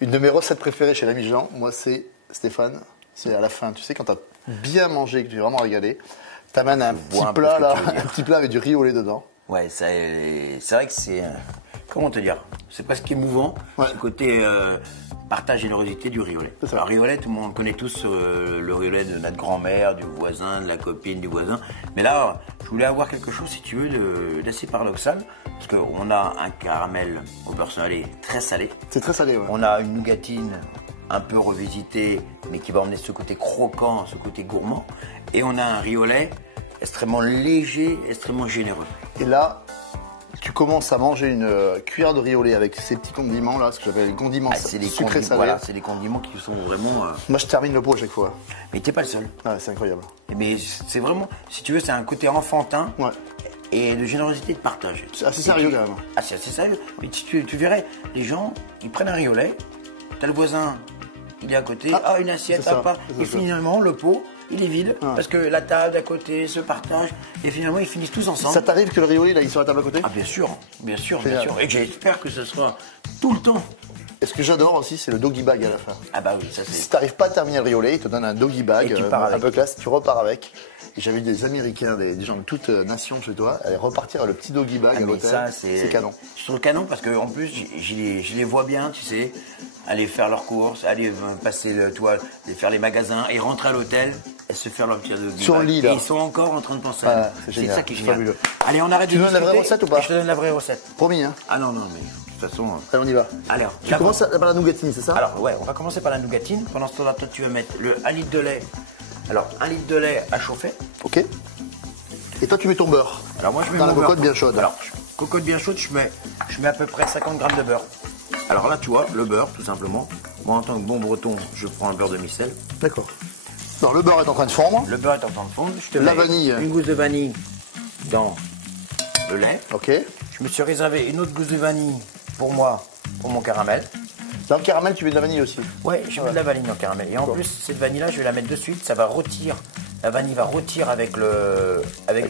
Une de mes recettes préférées chez l'ami Jean, moi c'est Stéphane, c'est à la fin, tu sais, quand tu as bien mangé, que tu es vraiment régalé, tu amènes un petit plat là, un petit plat avec du riz au lait dedans. Ouais, c'est vrai que c'est, comment te dire, c'est presque émouvant, Ouais. ce côté partage générosité du riz au lait. Alors riz au lait, tout le monde connaît tous le riz au lait de notre grand-mère, du voisin, de la copine, du voisin. Mais là, je voulais avoir quelque chose, si tu veux, d'assez paradoxal, parce qu'on a un caramel au beurre salé très salé. C'est très salé, ouais. On a une nougatine un peu revisitée, mais qui va emmener ce côté croquant, ce côté gourmand. Et on a un riz au lait extrêmement léger, extrêmement généreux. Et là, tu commences à manger une cuillère de riz au lait avec ces petits condiments là, ce que j'appelle les condiments C'est des sucrés salés. voilà, c'est des condiments qui sont vraiment. Moi je termine le pot à chaque fois. Mais t'es pas le seul. Ah, c'est incroyable. Mais c'est vraiment, si tu veux, c'est un côté enfantin Ouais. et de générosité de partage. C'est assez sérieux quand même. Ah, c'est assez sérieux. Mais tu verrais, les gens, ils prennent un riz au lait, t'as le voisin, il est à côté, une assiette, c'est ça, pas. c'est Et ça. finalement, le pot, il est vide, parce que la table d'à côté se partage, et finalement, ils finissent tous ensemble. Ça t'arrive que le riz au lait là, il est sur la table à côté? Ah, bien sûr, bien sûr, bien Génial. sûr. Et j'espère que ce sera tout le temps. Et ce que j'adore aussi, c'est le doggy bag à la fin. Ah bah oui, ça Si c'est. t'arrives pas à terminer le riz au lait, ils te donnent un doggy bag, Et tu pars un avec. peu classe, tu repars avec. Et j'avais vu des Américains, des gens de toute nation chez toi, aller repartir avec le petit doggy bag à Mais l'hôtel. ça, C'est canon. Je trouve canon parce qu'en plus, je les vois bien, tu sais, aller faire leurs courses, aller passer faire les magasins et rentrer à l'hôtel et se faire leur petit de Sur le lit, là. Et ils sont encore en train de penser Ouais, à nous. c'est C'est génial, ça qui est c'est génial. fabuleux. Allez, on arrête Tu de donnes la vraie discuter recette ou pas? et je te donne la vraie recette. Promis, hein. Ah non, non, mais de toute façon. Allez, on y va. Alors, Tu commences par la nougatine, c'est ça? Alors, ouais, on va commencer par la nougatine. Pendant ce temps-là, toi, tu vas mettre 1 litre de lait. Alors, 1 litre de lait à chauffer. Ok. Et toi, tu mets ton beurre. Alors moi je mets dans mon la beurre. cocotte bien chaude. Alors, cocotte bien chaude, je mets à peu près 50 grammes de beurre. Alors là, tu vois, le beurre, tout simplement. Moi, en tant que bon breton, je prends un beurre de Micelle. D'accord. Non, le beurre est en train de fondre. Le beurre est en train de fondre. Je te La mets vanille. une gousse de vanille dans le lait. Ok. Je me suis réservé une autre gousse de vanille pour moi, pour mon caramel. Dans le caramel, tu mets de la vanille aussi. Ouais, j'ai mis de la vanille dans le caramel. Et en plus, cette vanille-là, je vais la mettre de suite. Ça va rôtir. La vanille va rôtir avec le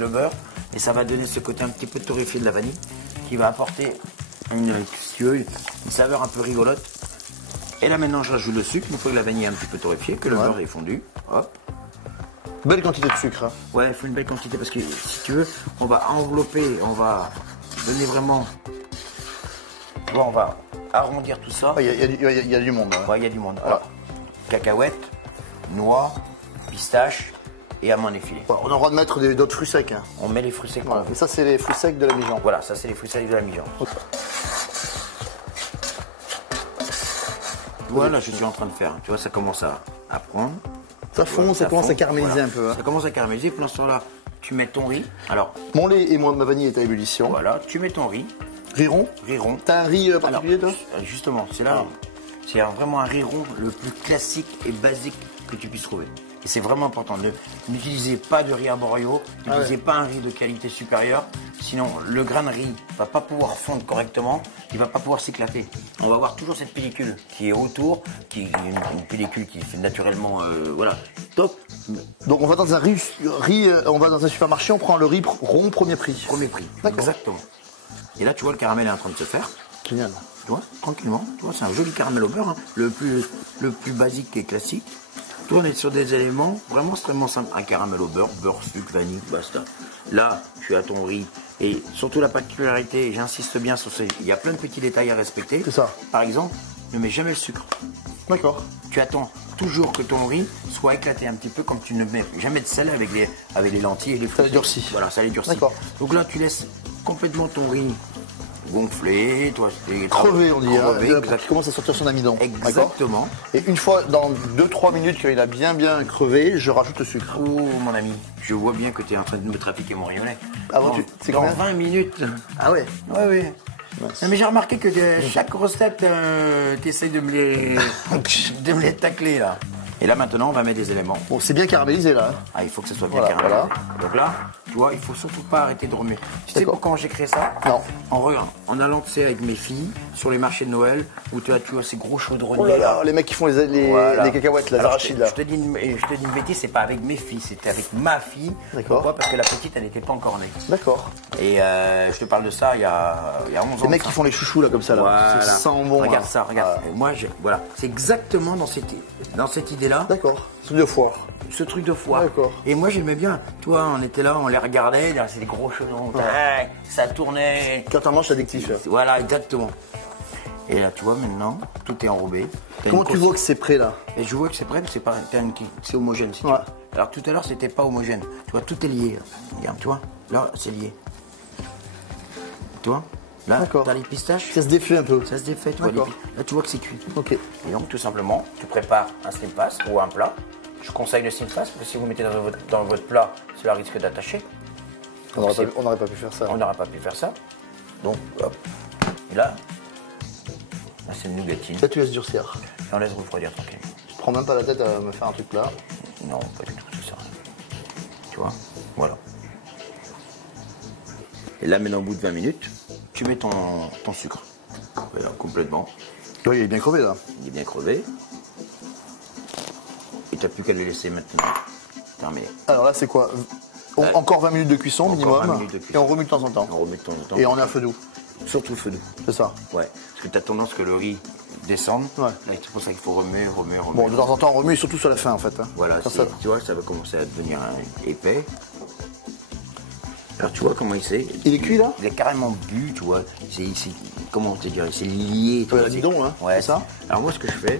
beurre. Et ça va donner ce côté un petit peu torréfié de la vanille qui va apporter une saveur un peu rigolote. Et là, maintenant, je rajoute le sucre. Une fois que la vanille est un petit peu torréfiée, que le beurre est fondu. Hop. Belle quantité de sucre. Hein. Ouais, il faut une belle quantité parce que si tu veux, on va envelopper, on va donner vraiment. Tu vois, on va arrondir tout ça. Il y a du monde. Hein. Ouais, il y a du monde. Alors, cacahuètes, noix, pistaches et amandes effilées. Bon, on a le droit de mettre d'autres fruits secs. Hein. On met les fruits secs. Voilà. Et ça, c'est les fruits secs de la Mijan. Voilà, ça c'est les fruits secs de la Mijan. Voilà, je suis en train de faire. Tu vois, ça commence à prendre. Ça fond, ça commence à caraméliser un peu. Hein. Ça commence à caraméliser. Pendant ce temps-là, tu mets ton riz. Alors, Mon lait et ma vanille est à ébullition. voilà, tu mets ton riz. Riz rond. Riz rond. T'as un riz particulier, toi? Justement, c'est là. C'est vraiment un riz rond le plus classique et basique que tu puisses trouver. Et c'est vraiment important. N'utilisez pas de riz arborio, n'utilisez pas un riz de qualité supérieure, sinon le grain de riz va pas pouvoir fondre correctement, il va pas pouvoir s'éclater. On va avoir toujours cette pellicule qui est autour, qui est une pellicule qui fait naturellement, voilà, top. Donc on va dans un on va dans un supermarché, on prend le riz rond premier prix. Premier prix. D'accord. Exactement. Et là, tu vois, le caramel est en train de se faire. Génial. Tu vois, tranquillement. Tu vois, c'est un joli caramel au beurre, hein, le plus basique et classique. Toi, on est sur des éléments vraiment extrêmement simples. Un caramel au beurre, beurre, sucre, vanille, basta. Là, tu as ton riz. Et surtout la particularité, et j'insiste bien sur il y a plein de petits détails à respecter. C'est ça. Par exemple, ne mets jamais le sucre. D'accord. Tu attends toujours que ton riz soit éclaté un petit peu, comme tu ne mets jamais de sel avec les lentilles et les fruits. Ça les durcit. Voilà, ça les durcit. D'accord. Donc là, tu laisses complètement ton riz gonflé, toi, Crevé, on dit. crevé, Hein, qui commence à sortir son amidon. D'accord. exactement. Et une fois, dans 2-3 minutes qu'il a bien crevé, je rajoute le sucre. Oh mon ami, je vois bien que tu es en train de me trafiquer mon rayonnet. Ah bon, c'est dans combien 20 minutes. Ah ouais. Ouais, ouais. Non, mais j'ai remarqué que chaque recette, tu essayes de de me les tacler là. Et là maintenant, on va mettre des éléments. Bon, c'est bien caramélisé là. Hein. Ah, il faut que ça soit bien Voilà, caramélisé. Donc là, tu vois, il faut surtout pas arrêter de remuer. Tu sais comment j'ai créé ça? Non. En allant, tu sais, avec mes filles, sur les marchés de Noël, où tu vois ces gros chaudronniers. Oh là là, les mecs qui font les cacahuètes, les arachides là. Je te dis une bêtise, c'est pas avec mes filles, c'était avec ma fille. D'accord. Pourquoi? Parce que la petite, elle n'était pas encore née. D'accord. Et je te parle de ça il y a 11 ans. Les mecs qui font les chouchous là comme ça là. Voilà. C'est sans bon. Regarde là. ça, regarde. Moi, voilà, c'est exactement dans cette idée-là. D'accord. Truc de foire. Ce truc de foire. D'accord. Et moi j'aimais bien. Toi, on était là, on les regardait, c'est des gros chaudrons. Ouais. Ça tournait. Quand on mange, c'est addictif. Voilà, exactement. Et là, tu vois, maintenant, tout est enrobé. Comment tu vois que c'est prêt là? Et je vois que c'est prêt, c'est homogène. Si tu Ouais. veux. Alors tout à l'heure, c'était pas homogène. Tu vois, tout est lié. Regarde, tu vois, là, c'est lié. Tu vois? Là, t'as les pistaches. Ça se défait un peu. Ça se défait, tu vois. Là, tu vois que c'est cuit. Ok. Et donc, tout simplement, tu prépares un slim pass ou un plat. Je conseille le slim pass parce que si vous mettez dans votre plat, cela risque d'attacher. On n'aurait pas pu faire ça. On n'aurait pas pu faire ça. Donc, hop. Et là c'est une nougatine. Là, tu laisses durcir. Et on laisse refroidir tranquille. Je prends même pas la tête à me faire un truc plat. Non, pas du tout, tout ça. Tu vois? Voilà. Et là, maintenant, au bout de 20 minutes, tu mets ton sucre. Voilà, complètement. Oui, il est bien crevé là. Il est bien crevé. Et tu n'as plus qu'à le laisser maintenant. Terminé. Alors là, c'est quoi? Encore 20 minutes de cuisson minimum. 20 minutes de cuisson. Et on remue de temps en temps. On remet de temps en temps. Et on est à feu doux. Surtout le feu doux. C'est ça. Ouais. Parce que tu as tendance que le riz descende. Ouais. C'est pour ça qu'il faut remuer. Bon, de temps en temps, on remue, et surtout sur la fin en fait. Hein. Voilà, tu vois, ça va commencer à devenir épais. Alors tu vois comment il s'est. Il est cuit là? Il est carrément bu, tu vois. Comment te dire, c'est lié. Ouais, l'amidon, hein. Ouais, c'est ça. Alors moi, ce que je fais,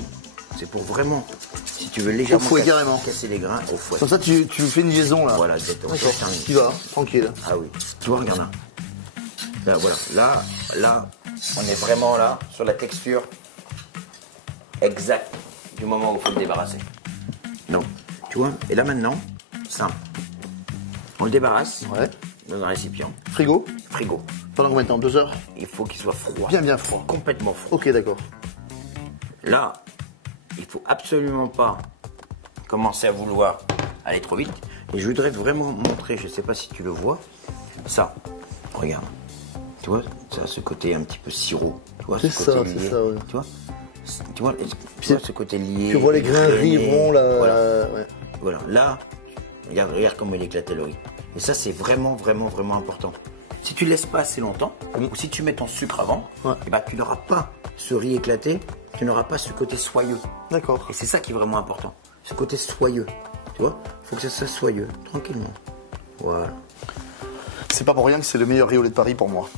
c'est pour vraiment, si tu veux légèrement Au fouet, carrément. casser les grains, au fouet. Comme ça, tu fais une liaison là. Voilà, exactement. D'accord. Tu vas, tranquille. Ah oui. Tu vois, regarde là. Là, voilà. Là, on est vraiment là, sur la texture exacte du moment où il faut le débarrasser. Donc, tu vois, et là maintenant, simple. On le débarrasse dans un récipient. Frigo? Frigo. Pendant combien de temps? 2 heures? Il faut qu'il soit froid. Bien froid. Complètement froid. Ok, d'accord. Là, il faut absolument pas commencer à vouloir aller trop vite. Et je voudrais vraiment montrer, je ne sais pas si tu le vois, ça. Regarde. Tu vois, ça a ce côté un petit peu sirop. Tu vois, c'est ça, lié. C'est ça, ouais. Tu vois ce côté lié. Tu vois les grains riz ronds là. Voilà. Ouais. Voilà. Là, regarde comment il éclatait le riz. Et ça, c'est vraiment important. Si tu ne laisses pas assez longtemps, ou si tu mets ton sucre avant, et ben, tu n'auras pas ce riz éclaté, tu n'auras pas ce côté soyeux. D'accord. Et c'est ça qui est vraiment important. Ce côté soyeux. Tu vois, il faut que ça soit soyeux, tranquillement. Voilà. C'est pas pour rien que c'est le meilleur riz au lait de Paris pour moi.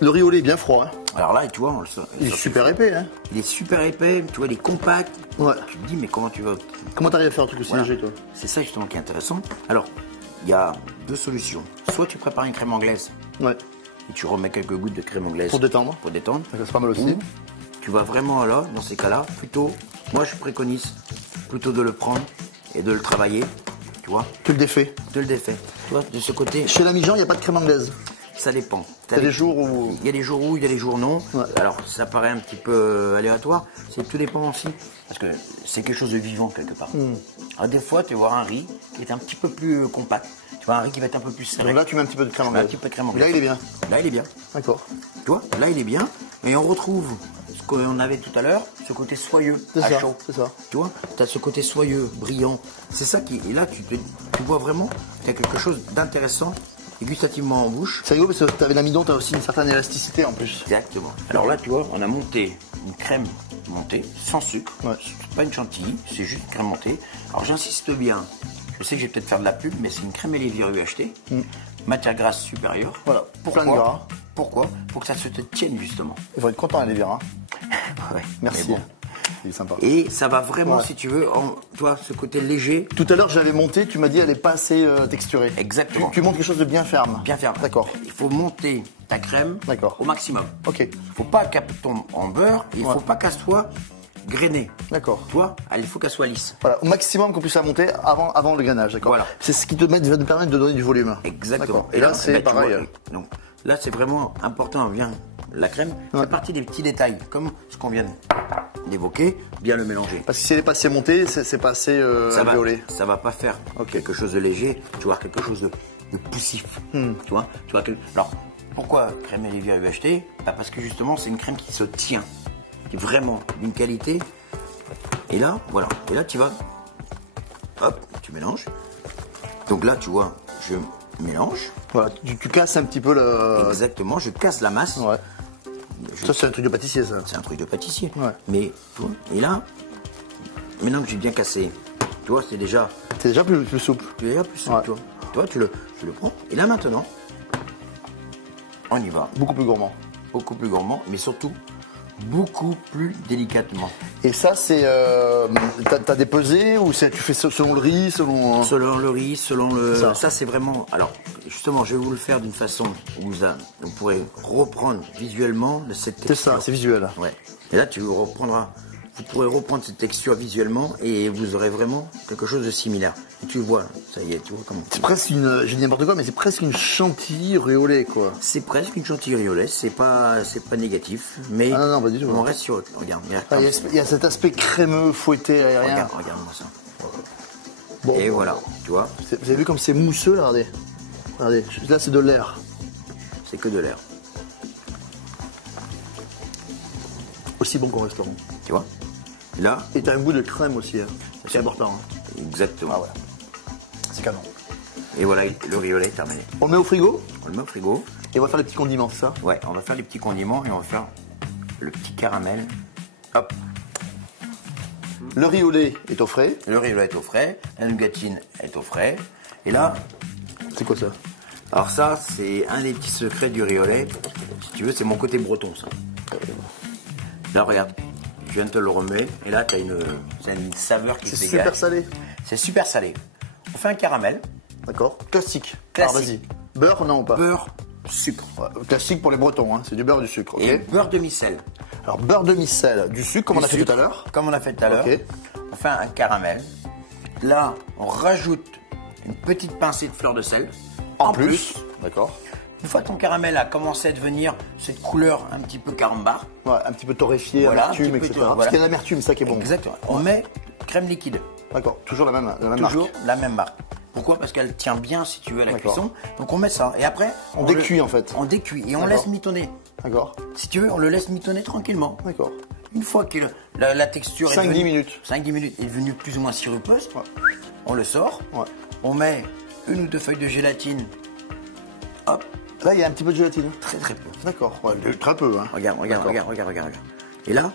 Le riz au lait est bien froid. Hein. Alors là, tu vois, il est super épais. Hein. Il est super épais, tu vois, il est compact. Ouais. Tu te dis, mais comment tu vas. Comment t'arrives à faire un truc aussi léger, toi? C'est ça justement qui est intéressant. Alors, il y a 2 solutions. Soit tu prépares une crème anglaise. Ouais. Et tu remets quelques gouttes de crème anglaise. Pour détendre. C'est pas mal aussi. Tu vas vraiment là, dans ces cas-là, plutôt. Moi, je préconise plutôt de le prendre et de le travailler. Tu vois? Tu le défais. De le défais. Tu vois, de ce côté. Chez l'ami Jean, il n'y a pas de crème anglaise. Ça dépend. Il y a des jours où. Il y a des jours où, il y a des jours non. Ouais. Alors, ça paraît un petit peu aléatoire. Tout dépend aussi. Parce que c'est quelque chose de vivant, quelque part. Alors, des fois, tu vas voir un riz qui est un petit peu plus compact. Tu vois un riz qui va être un peu plus serré. Donc là, tu mets un petit peu de crème anglaise. Un petit peu de crème anglaise. Là, il est bien. Là, il est bien. D'accord. Tu vois, là, il est bien. Et on retrouve ce qu'on avait tout à l'heure, ce côté soyeux, à chaud. C'est ça. Tu vois, tu as ce côté soyeux, brillant. C'est ça qui. Et là, tu vois vraiment, tu as quelque chose d'intéressant et gustativement en bouche. C'est rigolo parce que tu avais l'amidon, tu as aussi une certaine élasticité en plus. Exactement. Alors là, tu vois, on a monté une crème montée, sans sucre. Ouais. C'est pas une chantilly, c'est juste une crème montée. Alors j'insiste bien. Je sais que je vais peut-être faire de la pub, mais c'est une crème Elévir UHT. Matière grasse supérieure. Voilà, plein de gras. Pourquoi? Pour que ça se te tienne justement. Il faut être content, Elévir. Hein. Ouais, merci. Bon. Il est sympa. Et ça va vraiment, si tu veux, toi, ce côté léger. Tout à l'heure, j'avais monté, tu m'as dit elle n'est pas assez texturée. Exactement. Tu montes quelque chose de bien ferme. Bien ferme. D'accord. Il faut monter ta crème au maximum. Ok. Il ne faut pas qu'elle tombe en beurre, il ne faut pas qu'elle soit grainée. D'accord. Tu vois, il faut qu'elle soit lisse. Voilà, au maximum qu'on puisse la monter avant le grainage, d'accord. Voilà. C'est ce qui va te permettre de donner du volume. Exactement. Et là, c'est pareil. Donc, là, c'est vraiment important. La crème fait partie des petits détails, comme ce qu'on vient d'évoquer, bien le mélanger. Parce que si elle n'est pas assez montée, c'est pas assez violet. Ça va pas faire quelque chose de léger, tu vois, quelque chose le poussif. Tu vois alors, pourquoi crème Elivia UHT? Parce que justement, c'est une crème qui se tient, qui est vraiment d'une qualité. Et là, voilà. Et là, tu vas, hop, tu mélanges. Donc là, tu vois, je mélange. Voilà, tu casses un petit peu le... Exactement, je casse la masse. Ouais. Ça, c'est un truc de pâtissier, ça. C'est un truc de pâtissier. Ouais. Mais, tu vois, et là, maintenant que j'ai bien cassé, tu vois, c'est déjà... C'est déjà plus souple. C'est déjà plus souple, Ouais. tu vois. Tu vois, tu le prends. Et là, maintenant, on y va. Beaucoup plus gourmand. Beaucoup plus gourmand, mais surtout, beaucoup plus délicatement. Et ça, c'est... t'as des pesées ou tu fais selon le riz, selon... Selon le riz, selon le... Ça. C'est vraiment... Alors, justement, je vais vous le faire d'une façon où vous pourrez reprendre visuellement cette texture. C'est ça, c'est visuel. Ouais. Et là, vous pourrez reprendre cette texture visuellement et vous aurez vraiment quelque chose de similaire. Et tu vois, ça y est, tu vois comment... C'est presque je dis n'importe quoi, mais c'est presque une chantilly riz au lait, quoi. C'est presque une chantilly riz au lait, c'est pas négatif, mais Ah non, pas du tout. on reste sur... Regarde, Il y a cet aspect crémeux, fouetté, aérien. regarde-moi ça. Bon, Et voilà, tu vois, vous avez vu comme c'est mousseux, là, regardez. Regardez, là, c'est de l'air. c'est que de l'air. Aussi bon qu'au restaurant. Tu vois. Là, Et t'as un goût de crème aussi, hein. C'est important. Hein. exactement. Ah ouais. C'est canon. Et voilà, le riz au lait est terminé. On le met au frigo On le met au frigo. et on va faire les petits condiments, c'est ça? Ouais, on va faire les petits condiments et on va faire le petit caramel. Hop, Le riz au lait est au frais. le riz au lait est au frais, la nougatine est au frais. Et là, C'est quoi ça? alors ça, c'est un des petits secrets du riz au lait. Si tu veux, c'est mon côté breton, ça. Là, regarde, je viens de te le remettre. Et là, c'est une saveur qui se C'est dégage. super salé. C'est super salé. On fait un caramel, D'accord. Classique. Classique. Alors, vas-y. Beurre, non ou pas? beurre, sucre. Ouais, classique pour les Bretons, hein. C'est du beurre et du sucre. Ok. Et beurre demi-sel. Alors, beurre demi-sel, du sucre, comme on a fait tout à l'heure. Comme on a fait tout à l'heure. Ok. On fait un caramel. Là, on rajoute une petite pincée de fleur de sel. En plus. D'accord. Une fois ton caramel a commencé à devenir cette couleur un petit peu carambar. Ouais, un petit peu torréfié, Voilà, amertume, un petit peu etc. voilà. Parce qu'il y a l'amertume, c'est ça qui est bon. Exactement. On met crème liquide. D'accord. Toujours la même Toujours marque. la même marque. Pourquoi? Parce qu'elle tient bien, si tu veux, à la D'accord. cuisson. Donc on met ça. Et après, On décuit, en fait. On décuit et on D'accord. laisse mitonner. D'accord. Si tu veux, on le laisse mitonner tranquillement. D'accord. Une fois que la texture est 5-10 devenue... minutes. 5-10 minutes est devenue plus ou moins sirupeuse, Ouais. on le sort. Ouais. On met une ou deux feuilles de gélatine. Hop, Là, il y a un petit peu de gélatine. très très peu. D'accord. Ouais, très peu, hein. Regarde. D'accord. Et là,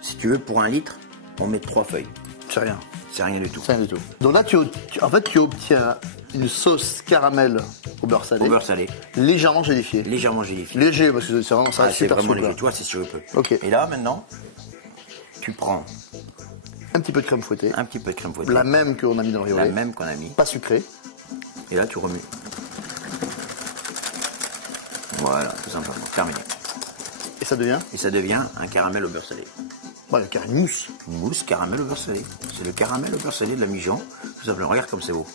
si tu veux, pour 1 litre, on met 3 feuilles. C'est rien. C'est rien du tout. C'est rien du tout. Donc là, tu obtiens une sauce caramel au beurre salé. Au beurre salé, Légèrement gélifiée. légèrement gélifié. Léger, parce que c'est vraiment ça. Ah, c'est super vraiment souple. léger. Tu vois, c'est sirupeux. Ok. Et là, maintenant, tu prends Un petit peu de crème fouettée. un petit peu de crème fouettée. La même qu'on a mis dans le riz au La lait. même qu'on a mis. Pas sucrée. Et là, tu remues. Voilà, tout simplement. Terminé. Et ça devient Et ça devient un caramel au beurre salé. le carré mousse. Une mousse caramel au beurre salé. C'est le caramel au beurre salé de la Mijan. Tout simplement. Regarde comme c'est beau.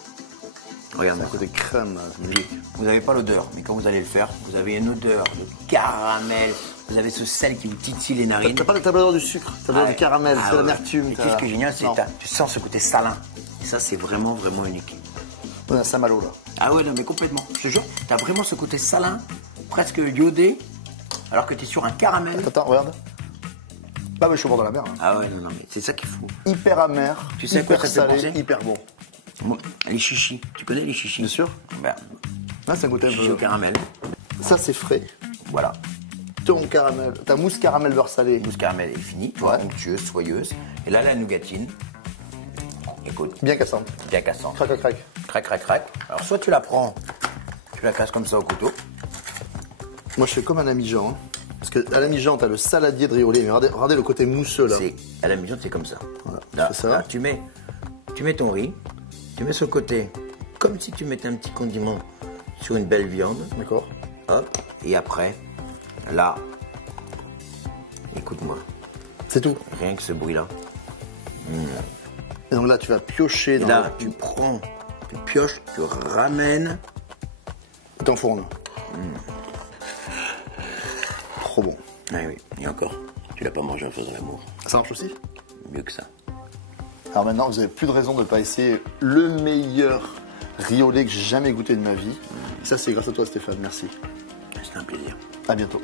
Regarde. Un côté crème, c'est magique. Vous n'avez pas l'odeur, mais quand vous allez le faire, vous avez une odeur de caramel. Vous avez ce sel qui vous titille les narines. T'as pas l'odeur du sucre, t'as l'odeur du caramel, c'est ouais. l'amertume. Et qu'est-ce qui est génial, c'est que tu sens ce côté salin. Et ça, c'est vraiment, vraiment unique. On a Saint-Malo là. Ah ouais, non, mais complètement. Je te jure, t'as vraiment ce côté salin, presque iodé, alors que t'es sur un caramel. Attends, regarde. Là, mais je suis au bord de la mer. Là. Ah ouais, non, mais c'est ça qu'il faut. Hyper amer, Tu sais à quoi hyper ça te fait salé, penser hyper bon. Moi, les chichis. Tu connais les chichis? Bien sûr. Ben, Là, c'est un goût un chichis au peu. caramel. Ça, c'est frais. Voilà. Ton caramel, ta mousse caramel beurre salé. Mousse caramel est finie, tu vois, Ouais. onctueuse, soyeuse. Et là, la nougatine. Écoute, Bien cassante. bien cassante. Crac, crac, crac. Crac, crac, crac. Alors, soit tu la prends, tu la casses comme ça au couteau. Moi, je fais comme un ami Jean. Hein. Parce qu'à l'ami Jean, t'as le saladier de riz au lait. Mais regardez le côté mousseux là. C'est à la maison, c'est comme ça. Voilà, Là, c'est ça. là, tu mets ton riz, tu mets sur le côté, comme si tu mettais un petit condiment sur une belle viande. D'accord. Hop. Et après, là, écoute-moi, C'est tout. rien que ce bruit-là. Et donc là, tu vas piocher Et dans là, tu prends, tu pioches, tu ramènes. le... T'enfournes. Trop bon. Ah oui, et encore, tu l'as pas mangé en faisant l'amour. Ça marche aussi. Mieux que ça. Alors maintenant, vous n'avez plus de raison de ne pas essayer le meilleur riz au lait que j'ai jamais goûté de ma vie. Ça, c'est grâce à toi, Stéphane. Merci. C'était un plaisir. À bientôt.